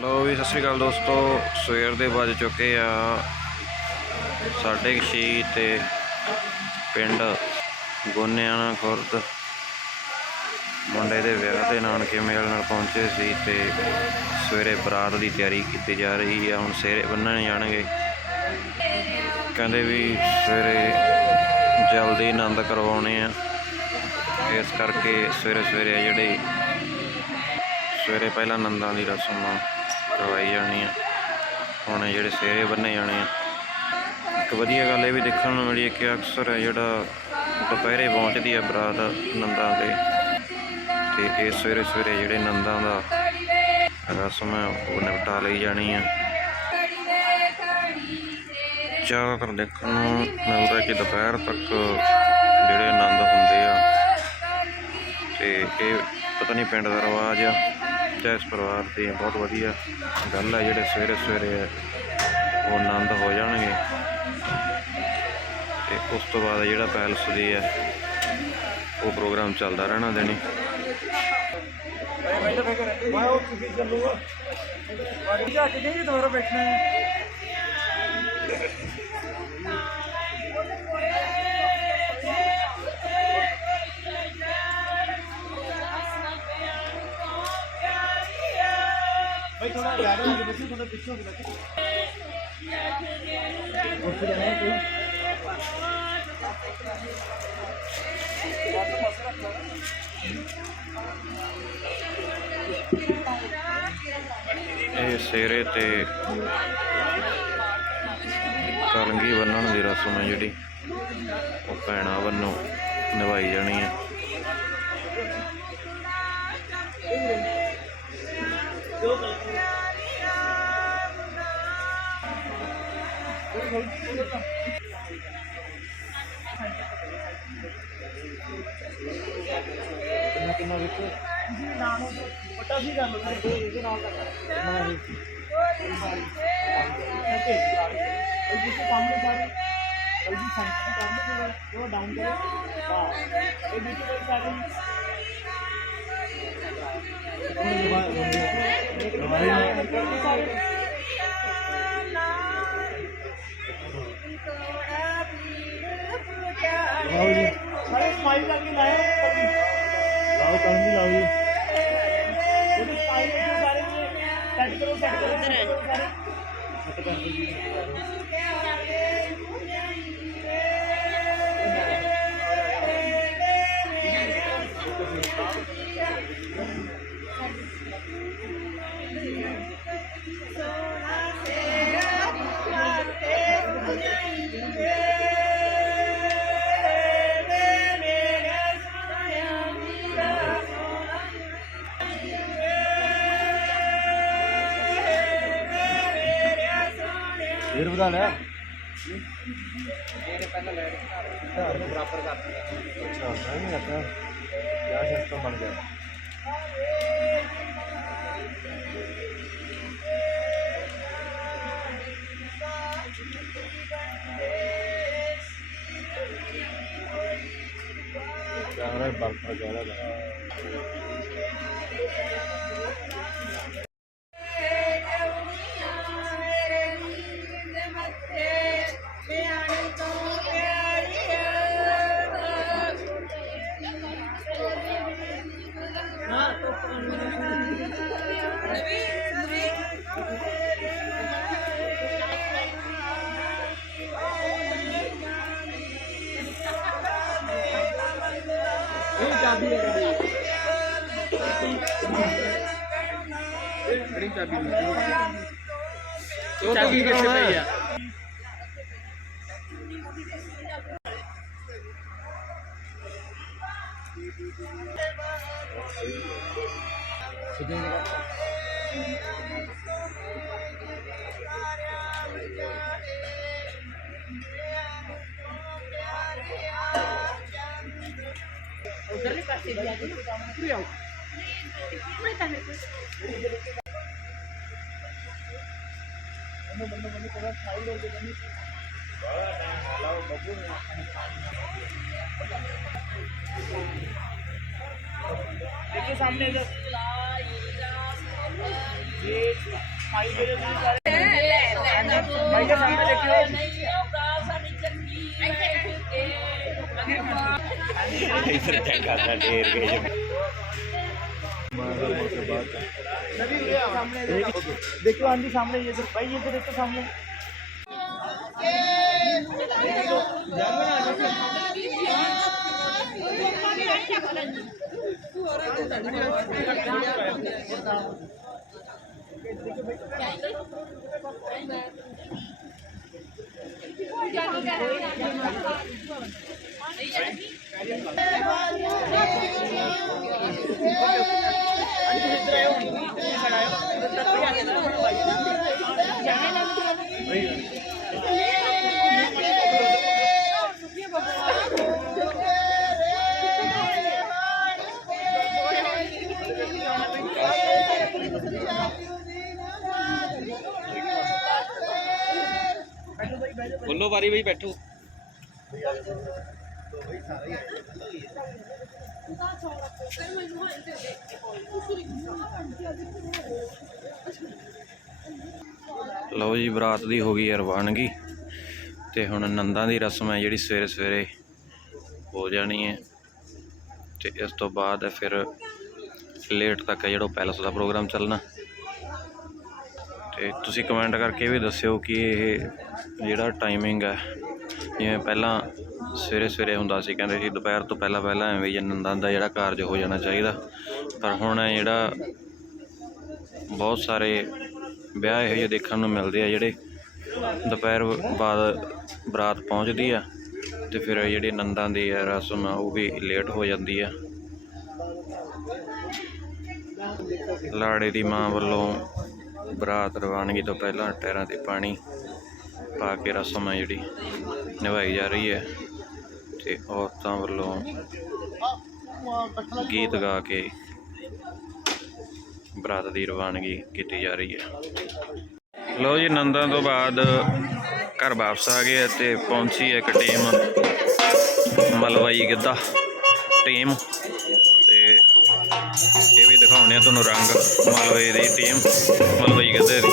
ਲੋ ਵੀ ਸਤਿ ਸ਼੍ਰੀ ਅਕਾਲ ਦੋਸਤੋ, ਸਵੇਰ ਦੇ ਵੱਜ ਚੁੱਕੇ ਆ ਸਾਢੇ ਕੁ ਛੇ ਤੇ ਪਿੰਡ ਗੋਨਿਆਣਾ ਖੁਰਦ। ਮੁੰਡੇ ਦੇ ਵਿਆਹ ਦੇ ਨਾਨਕੇ ਮੇਲ ਨਾਲ ਪਹੁੰਚੇ ਸੀ ਤੇ ਸਵੇਰੇ ਬਰਾਤ ਦੀ ਤਿਆਰੀ ਕੀਤੀ ਜਾ ਰਹੀ ਆ, ਹੁਣ ਸਿਹਰੇ ਬੰਨਣ ਜਾਣਗੇ। ਕਹਿੰਦੇ ਵੀ ਸਵੇਰੇ ਜਲਦੀ ਆਨੰਦ ਕਰਵਾਉਣੇ ਆ। ਇਸ ਕਰਕੇ ਸਵੇਰੇ ਸਵੇਰੇ ਜਿਹੜੇ ਸਵੇਰੇ ਪਹਿਲਾਂ ਨੰਦਾਂ ਦੀ ਰਸਮ ਆ ਕਰਵਾਈ ਜਾਣੀ ਆ। ਹੁਣ ਜਿਹੜੇ ਸਿਹਰੇ ਬੰਨੇ ਜਾਣੇ ਆ। ਇੱਕ ਵਧੀਆ ਗੱਲ ਇਹ ਵੀ ਦੇਖਣ ਨੂੰ ਮਿਲੀ ਕਿ ਅਕਸਰ ਜਿਹੜਾ ਦੁਪਹਿਰੇ ਪਹੁੰਚਦੀ ਆ ਬਰਾਤ ਨੰਦਾਂ ਦੇ ਤੇ ਇਹ ਸਵੇਰੇ ਸਵੇਰੇ ਜਿਹੜੇ ਨੰਦਾਂ ਦਾ ਰਸਮ ਹੈ ਉਹ ਨਿਪਟਾ ਲਈ ਜਾਣੀ ਆ। ਜ਼ਿਆਦਾਤਰ ਦੇਖਣ ਨੂੰ ਮਿਲਦਾ ਕਿ ਦੁਪਹਿਰ ਤੱਕ ਜਿਹੜੇ ਆਨੰਦ ਹੁੰਦੇ ਆ। ਤੇ ਇਹ ਪਤਾ ਨਹੀਂ ਪਿੰਡ ਦਾ ਰਿਵਾਜ ਆ। ਜਾਂ ਇਸ ਪਰਿਵਾਰ ਦੀ ਬਹੁਤ ਵਧੀਆ ਗੱਲ ਹੈ ਜਿਹੜੇ ਸਵੇਰੇ ਸਵੇਰੇ ਉਹ ਆਨੰਦ ਹੋ ਜਾਣਗੇ ਤੇ ਉਸ ਤੋਂ ਬਾਅਦ ਜਿਹੜਾ ਪੈਲਸ ਦੀ ਹੈ ਉਹ ਪ੍ਰੋਗਰਾਮ ਚੱਲਦਾ ਰਹਿਣਾ ਦੇਣੀ ਮੈਂ ਉਹ ਤੁਸੀਂ ਚੱਲੂਗਾ ਜਾ ਕੇ ਨਹੀਂ ਦੁਬਾਰਾ ਬੈਠਣਾ ਇਹ ਸਿਰੇ ਤੇ ਕਲੰਗੀ ਬੰਨਣ ਦੀ ਰਸਮ ਹੈ ਜਿਹੜੀ। ਉਹ ਭੈਣਾਂ ਵੱਲੋਂ ਨਿਭਾਈ ਜਾਣੀ ਹੈ। ਕਿੰਨਾ ਕਿੰਨਾ ਵੇਖੋ ਜੀ ਨਾਲ ਪਟਾ ਸੀ ਕਰ ਲਓ ਇਹਦੇ ਨਾਲ ਕਰ ਕਿੰਨਾ ਹੈ ਓਕੇ ਇਹ ਜਿਸ ਕੰਮ ਨੂੰ ਸਾਰੇ ਇਹ ਜੀ ਸੰਕਟ ਕਰਨ ਦੇ ਉਹ ਡਾਊਨ ਕਰੋ ਵਾਹ ਇਹ ਵਿੱਚ ਕੋਈ ਸਾਰੇ ਲਾਓ ਜੀ ਸਾਰੇ ਸਮਾਈਲ ਕਰਕੇ ਲਾਓ ਲਾਓ ਕੰਮ ਵੀ ਲਾਓ ਜੀ। ਉਹਦੇ ਸਮਾਈਲ ਕਰਕੇ ਸਾਰੇ ਸੈੱਟ ਕਰੋ ਸੈੱਟ ਕਰੋ ਸਾਰੇ। ਸੈੱਟ ਕਰ ਦਿਓ ਜੀ ਫੇਰ ਵਧਾ ਲੈ ਇਹਨੇ ਪਹਿਲਾਂ ਲੈ ਬਰਾਬਰ ਕਰ ਅੱਛਾ ਮੈਂ ਨਹੀਂ ਰੱਖਿਆ ਕਿਆ ਸਿਸਟਮ ਬਣ ਗਿਆ। ਕੈਮਰਾ ਬਰਫਾ ਇਹ ਚਾਬੀ ਹੈ ਕਿਹੜੀ ਚਾਬੀ ਚਾਬੀ ਕਿੱਥੇ ਪਈ ਆ ਉਧਰਲੇ ਪਾਸੇ ਵੀ ਆ ਜੀ ਪੂਰੀ ਆਓ ਮੈਂ ਤਾਂ ਮੇਰੇ ਕੋਲ ਬੰਦਾ ਬੰਦਾ ਬੰਦਾ ਕੋਲ ਸਾਈਡ ਹੋ ਗਿਆ ਨਹੀਂ ਲਾਓ ਬੱਬੂ ਨੇ देखिए सामने इधर ये स्माइल दे रहे हो सारे भाई के सामने देखियो इधर चेक करना ढेर के जो देखो आंधी सामने ये इधर भाई इधर देखो सामने जाने का है ਖੁੱਲੋ ਬਾਰੀ ਬਈ ਬੈਠੋ। ਲਓ ਜੀ, ਬਰਾਤ ਦੀ ਹੋ ਗਈ ਹੈ ਰਵਾਨਗੀ ਤੇ ਹੁਣ ਨੰਦਾਂ ਦੀ ਰਸਮ ਹੈ ਜਿਹੜੀ ਸਵੇਰੇ ਸਵੇਰੇ ਹੋ ਜਾਣੀ ਹੈ। ਤੇ ਇਸ ਤੋਂ ਬਾਅਦ ਫਿਰ ਲੇਟ ਤੱਕ ਹੈ ਜਿਹੜਾ ਪੈਲਸ ਦਾ ਪ੍ਰੋਗਰਾਮ ਚੱਲਣਾ। ਤੇ ਤੁਸੀਂ ਕਮੈਂਟ ਕਰਕੇ ਵੀ ਦੱਸਿਓ ਕਿ ਇਹ ਜਿਹੜਾ ਟਾਈਮਿੰਗ ਹੈ, ਜਿਵੇਂ ਪਹਿਲਾਂ ਸਵੇਰੇ ਸਵੇਰੇ ਹੁੰਦਾ ਸੀ, ਕਹਿੰਦੇ ਸੀ ਦੁਪਹਿਰ ਤੋਂ ਪਹਿਲਾਂ ਪਹਿਲਾਂ ਐਵੇਂ ਹੀ ਨੰਦਾਂ ਦਾ ਜਿਹੜਾ ਕਾਰਜ ਹੋ ਜਾਣਾ ਚਾਹੀਦਾ। ਪਰ ਹੁਣ ਜਿਹੜਾ ਬਹੁਤ ਸਾਰੇ ਵਿਆਹ ਇਹੋ ਜਿਹੇ ਦੇਖਣ ਨੂੰ ਮਿਲਦੇ ਆ ਜਿਹੜੇ ਦੁਪਹਿਰ ਬਾਅਦ ਬਰਾਤ ਪਹੁੰਚਦੀ ਆ ਤੇ ਫਿਰ ਜਿਹੜੀ ਨੰਦਾਂ ਦੀ ਆ ਰਸਮ ਆ, ਉਹ ਵੀ ਲੇਟ ਹੋ ਜਾਂਦੀ ਆ। ਲਾੜੇ ਦੀ ਮਾਂ ਵੱਲੋਂ ਬਰਾਤ ਰਵਾਨਗੀ ਤੋਂ ਪਹਿਲਾਂ ਟੈਰਾਂ ਤੇ ਪਾਣੀ ਪਾ ਕੇ ਰਸਮ ਹੈ ਜਿਹੜੀ ਨਿਭਾਈ ਜਾ ਰਹੀ ਹੈ। ਤੇ ਔਰਤਾਂ ਵੱਲੋਂ ਗੀਤ ਗਾ ਕੇ ਬਰਾਤ ਦੀ ਰਵਾਨਗੀ ਕੀਤੀ ਜਾ ਰਹੀ ਹੈ। ਲਓ ਜੀ, ਨੰਦਾਂ ਤੋਂ ਬਾਅਦ ਘਰ ਵਾਪਸ ਆ ਗਏ ਤੇ ਪਹੁੰਚੀ ਇੱਕ ਟੀਮ ਮਲਵਾਈ ਗਿੱਧਾ ਟੀਮ। ਤੇ ਇਹ ਵੀ ਦਿਖਾਉਣੇ ਆ ਤੁਹਾਨੂੰ ਰੰਗ ਮਲਵਈ ਦੀ ਟੀਮ, ਮਲਵਈ ਗਿੱਧੇ ਦੀ।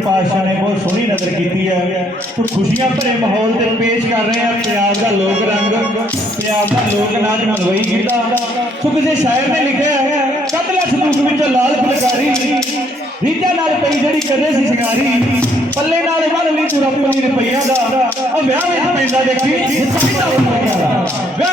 ਪਾਤਸ਼ਾਹ ਨੇ ਬਹੁਤ ਸੋਹਣੀ ਨਜ਼ਰ ਕੀਤੀ ਹੈ ਤੂੰ ਖੁਸ਼ੀਆਂ ਭਰੇ ਮਾਹੌਲ ਤੇ ਪੇਸ਼ ਕਰ ਰਹੇ ਆ ਪੰਜਾਬ ਦਾ ਲੋਕ ਰੰਗ। ਪੰਜਾਬ ਦਾ ਲੋਕ ਨਾਚ ਮਲਵਈ ਗਿੱਧਾ ਤੂੰ ਕਿਸੇ ਸ਼ਾਇਰ ਨੇ ਲਿਖਿਆ ਹੈ ਕਤਲਾ ਸੰਦੂਕ ਵਿੱਚ ਲਾਲ ਫੁਲਕਾਰੀ। ਰੀਤਾ ਨਾਲ ਪਈ ਜਿਹੜੀ ਕਦੇ ਸੀ ਸ਼ਿੰਗਾਰੀ ਪੱਲੇ ਨਾਲ ਬੰਨ ਲਈ ਤੂੰ ਰੱਪਲੀ ਰੁਪਈਆ ਦਾ। ਆ ਵਿਆਹ ਵਿੱਚ ਪੈਂਦਾ ਦੇਖੀ। ਜਿੱਤਾ ਰੁਪਈਆ ਦਾ ਵਿਆਹ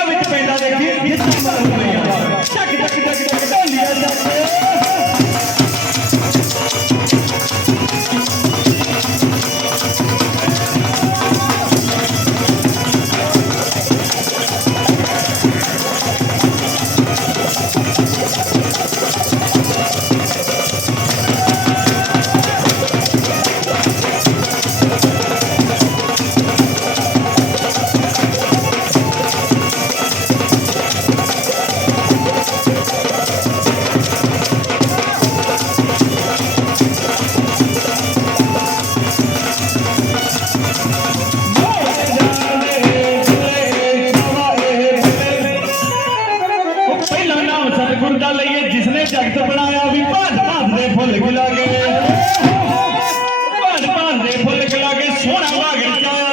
வெற்றியாக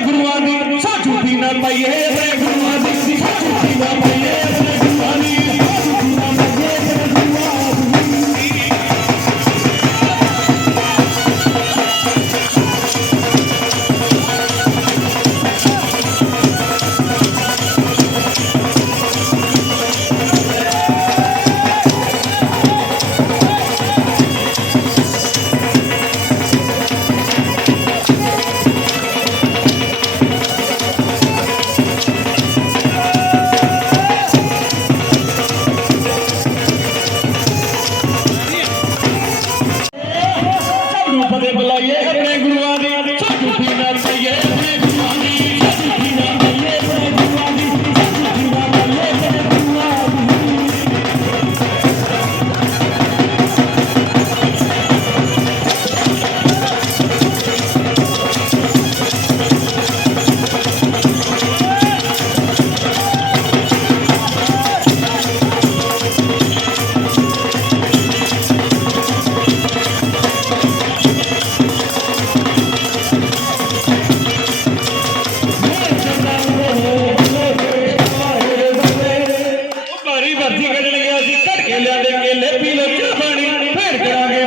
ਜਵਾਗ ਆਪਣੇ ਗੁਰੂਆਂ ਦੀ ਨਾ ਪਾਈਏ। ਉਹ